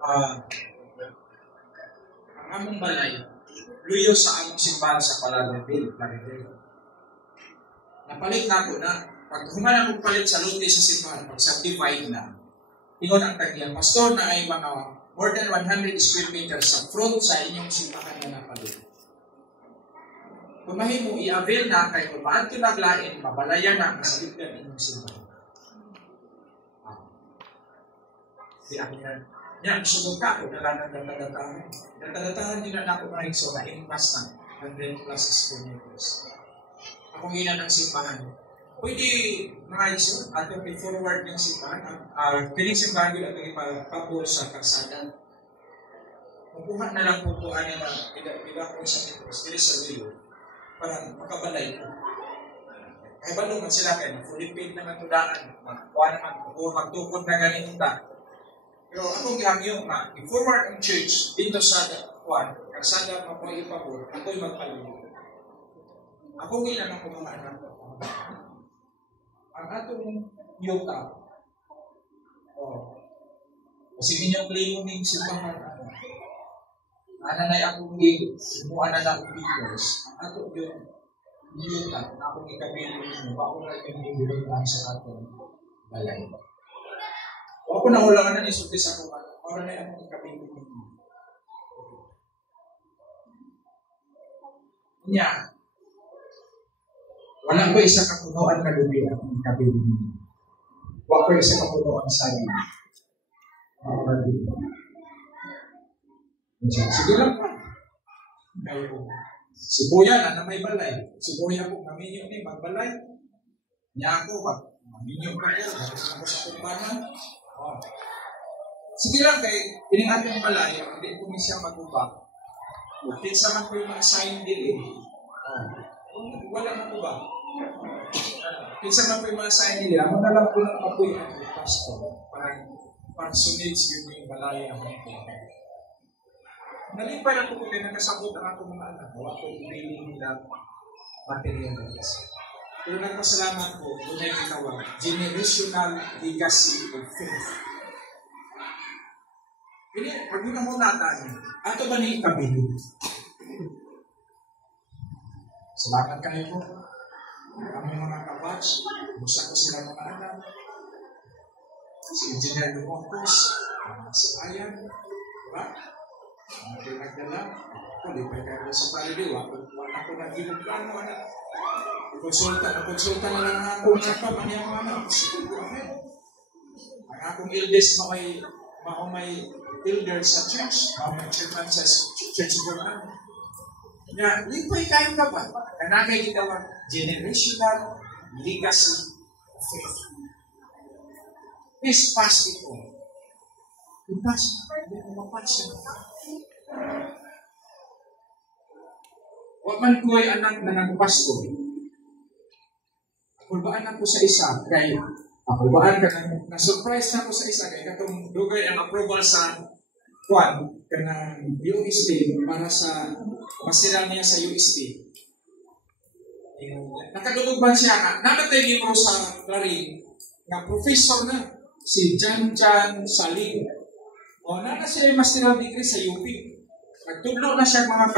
ang among balay, luyo sa among simbahan sa Paladeville. Napalit na ako na, pag human akong palit sa lote sa simbahan, pag subdivide na, ingon ang tagyan, pastor na ay mga more than 100 square meters sa front sa inyong simbahan na napalit. Kung mahimo i-avail na kay kung maadto naglain, mabalayan na masalit ka inyong simbahan. Di ako yan. Yan, sugod ka ako, nalanang datadatahan. Datadatahan din na ako na so na in-pass na 100 plus square meters. Akong ina ng simbahan. Pwede mga iso, ato i-forward ng simbahan. Piling simbahan yun at ipapapor sa kalsada. Magkuha na lang po po na iba po sa metros, dili sa wilo, para makabalay po. Kaya balungan sila kayo, fully paid naman tudaan, magkuha naman, magtukod na ganita. Pero akong gihangyo nga, i-forward ang church dito sa kalsada, mapag-ipapor, ako'y magpalunod. Akong ilan ako mga anak ko. Ang atong yuta, kasi inyong cleaning simbahan, ananay akong simuan na akong videos, ang atong yung yuta, akong ikabilin mo, ako na yung ibilutan sa atong balay. O ako nahulangan na isulti sa akong para na akong ikabilin mo. Nya, wala ko isa kapunuan na lubi akong ikabilin mo. Wala ko isa kapunuan sa akin. Sige lang pa. Si Kuya na may balay. Si Kuya po, maminyo ni magbalay. Niya ako, maminyo ka po. Ako sa kumpanan. Sige lang kay, ining ating balay, hindi po niya magubak. Kinsa man po yung ma-assign din wala na po ba? Kinsa man po yung ma-assign din, ako na lang po ng apoy ang pastor para sunod sa yung balay ang mga. Nalipay na po kung nakasabot ang aking mga anak. Wala ko yung feeling nila materials. Pero nagpasalamat ko, doon ay kitawag, generational legacy of faith. Ini, pag yun ang muna tayo, ato ba ni ikabili? Salamat kayo po. Kami mga kabatch, busa ko sila mga anak. Si Engineer Lumocos, si Ayan, diba? Hindi nagdala. Lipay kayo sa palidiwa. Wala ko nagilog plano, anak. Konsulta na lang ako sa pamani ang anak. Sige, go ahead. Ang akong eldest may elder sa church. May chairman sa church government. Na, lipay kayo ka ba? Kanagay gitawag generational legacy of faith. Please pass it on. Pass it on. Huwag man ko ay anak na nagpasto. Kulbaan ako sa isa, kaya kulbaan ka na-surprise na ako sa isa, kaya katong dugay ang approval sa Juan, kanang UST, para sa masira niya sa UST. Nakadugog ba siya nga, namatay libro sa Clarín, na professor na, si Jan Salim. O, na siya yung masteral degree sa UP. Nagtudlo na siya mga